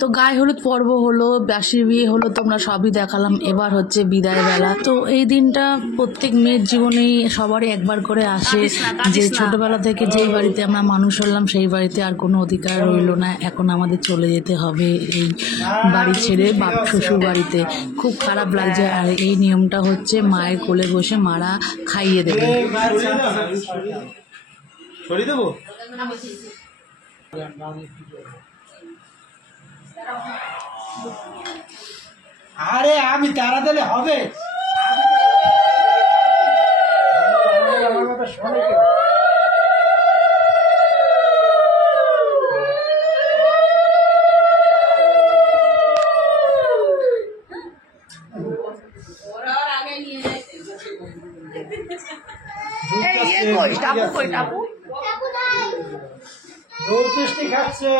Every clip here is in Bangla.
তো গায়ে হলুদ পর্ব হলো, বাসি বিয়ে হলো, তোমরা সবই দেখালাম। এবার হচ্ছে বিদায় বেলা। তো এই দিনটা প্রত্যেক মেয়ের জীবনেই সবারই একবার করে আসে, যে ছোটবেলা থেকে যেই বাড়িতে আমরা মানুষ হলাম সেই বাড়িতে আর কোনো অধিকার রইল না, এখন আমাদের চলে যেতে হবে এই বাড়ি ছেড়ে বাপ শ্বশুর বাড়িতে। খুব খারাপ লাগছে। আর এই নিয়মটা হচ্ছে মায়ের কোলে বসে মারা খাইয়ে দেবে। আরে আমি তারা দিলে হবে। খাচ্ছে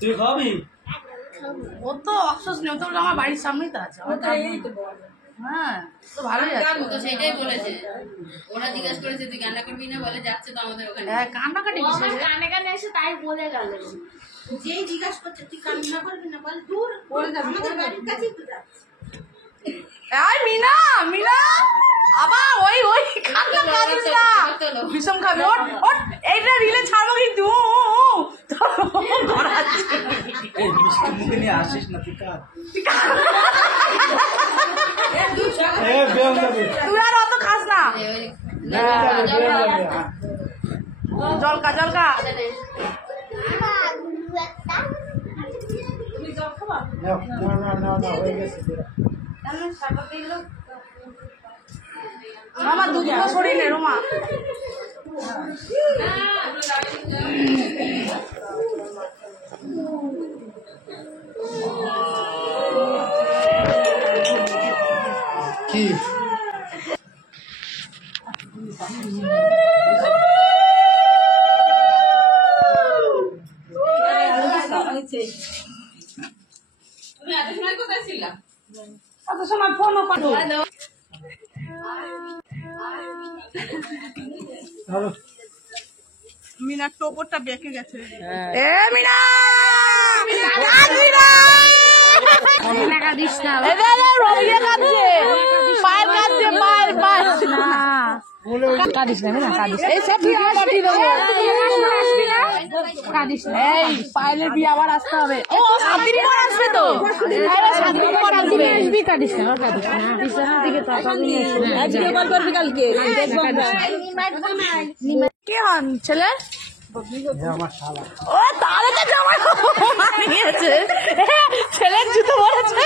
তুই খাবি? ও তো অফসোস নেই, তো আমার বাড়ির সামনেই তো আছে। হ্যাঁ, তো ভালোই আছে। তো সেটাই বলেছে, ওরা জিজ্ঞাসা করেছে তুই কান্না করবি না, বলে যাচ্ছে তো আমাদের ওখানে। হ্যাঁ, কান্নাকাটি কানে কানে এসে তাই বলে গেল, যেই জিজ্ঞাসা করছে তুই কান্না করবি না, বল দূর আমাদের বাড়ির কাছেই তো যাচ্ছে। এই মিনা, মিনা আবার ওই ওই কান্না কাঁদিস না, বিষম খাবে। ওট ওট, এইটা রিলে ছাড়বো কিন্তু। আসিস না তুই তুই আর অত খাস না। জলকা জলকা মামা দুধ শরীর নে রোমা। কি তুমি এত সময় কোথায় ছিলা? এত সময় ফোনও করো। মিনার টোপরটা বেঁকে গেছে। এ মিনা, মিনা কাঁদিস না। রবিয়া কাঁদছে, পায়েল কাঁদছে, পায়েল পায়েল কাঁদিস না মিনা, কাঁদিস। এই সব ভিডিও পাঠিয়ে দেবো। কাঁদিস না, এই পায়েলের বিয়ে আবার আসতে হবে। ও 7 দিন পর আসবে তো, 7 দিন পর আসবে। কাঁদিস না, কাঁদিস না, বিছানার দিকে তাকাবি না। ভিডিও কল করবি কালকে, দেখবো আমরা। কি হন ছেলে? ও তাহলে তো জামাই বানিয়েছে, ছেলের জুতো পরেছে।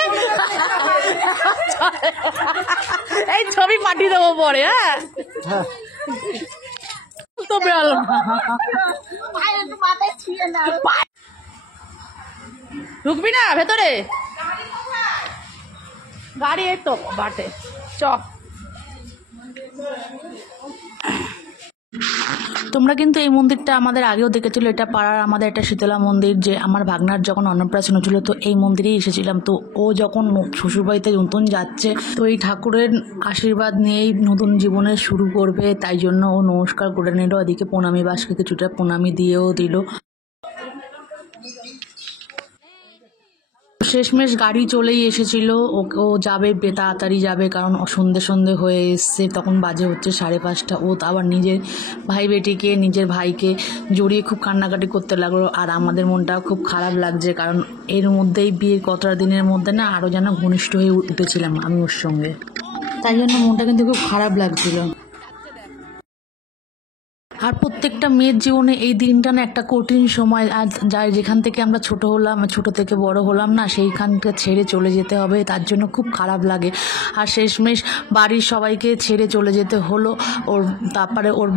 এই ছবি পাঠিয়ে দেবো পরে। হ্যাঁ তো বেরোলো ঢুকবি না ভেতরে? গাড়ি এই তো বাটে চ। তোমরা কিন্তু এই মন্দিরটা আমাদের আগেও দেখেছিল। এটা পাড়ার আমাদের একটা শীতলা মন্দির, যে আমার ভাগনার যখন অন্নপ্রাশন ছিল তো এই মন্দিরেই এসেছিলাম। তো ও যখন শ্বশুরবাড়িতে নতুন যাচ্ছে, তো এই ঠাকুরের আশীর্বাদ নিয়েই নতুন জীবনের শুরু করবে, তাই জন্য ও নমস্কার করে নিল। এদিকে প্রণামী বাসকে কিছুটা প্রণামী দিয়েও দিল। শেষমেশ গাড়ি চলেই এসেছিল, ও যাবে, তাড়াতাড়ি যাবে, কারণ সন্ধে সন্ধে হয়ে এসছে। তখন বাজে হচ্ছে 5:30। ও আবার নিজের ভাই বেটিকে, নিজের ভাইকে জড়িয়ে খুব কান্নাকাটি করতে লাগলো। আর আমাদের মনটাও খুব খারাপ লাগছে, কারণ এর মধ্যেই বিয়ের কতটা দিনের মধ্যে না আরও যেন ঘনিষ্ঠ হয়ে উঠেছিলাম আমি ওর সঙ্গে, তাই জন্য মনটা কিন্তু খুব খারাপ লাগছিল। আর প্রত্যেকটা মেয়ের জীবনে এই দিনটা না একটা কঠিন সময়। আর যাই যেখান থেকে আমরা ছোট হলাম, ছোট থেকে বড় হলাম না, সেইখানটা ছেড়ে চলে যেতে হবে, তার জন্য খুব খারাপ লাগে। আর শেষমেশ বাড়ির সবাইকে ছেড়ে চলে যেতে হলো ওর। তারপরে ওর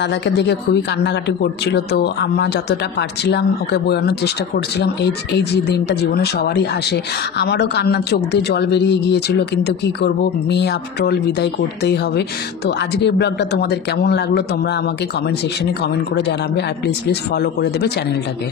দাদাকে দেখে খুবই কান্নাকাটি করছিল। তো আমরা যতটা পারছিলাম ওকে বোঝানোর চেষ্টা করছিলাম। এই যে দিনটা জীবনে সবারই আসে। আমারও কান্নার চোখ দিয়ে জল বেরিয়ে গিয়েছিল, কিন্তু কি করব, মেয়ে আফটার বিদায় করতেই হবে। তো আজকের ব্লগটা তোমাদের কেমন লাগলো তোমরা আমাকে কমেন্ট সেকশনে কমেন্ট করে জানাবে। আর প্লিজ ফলো করে দেবে চ্যানেলটাকে।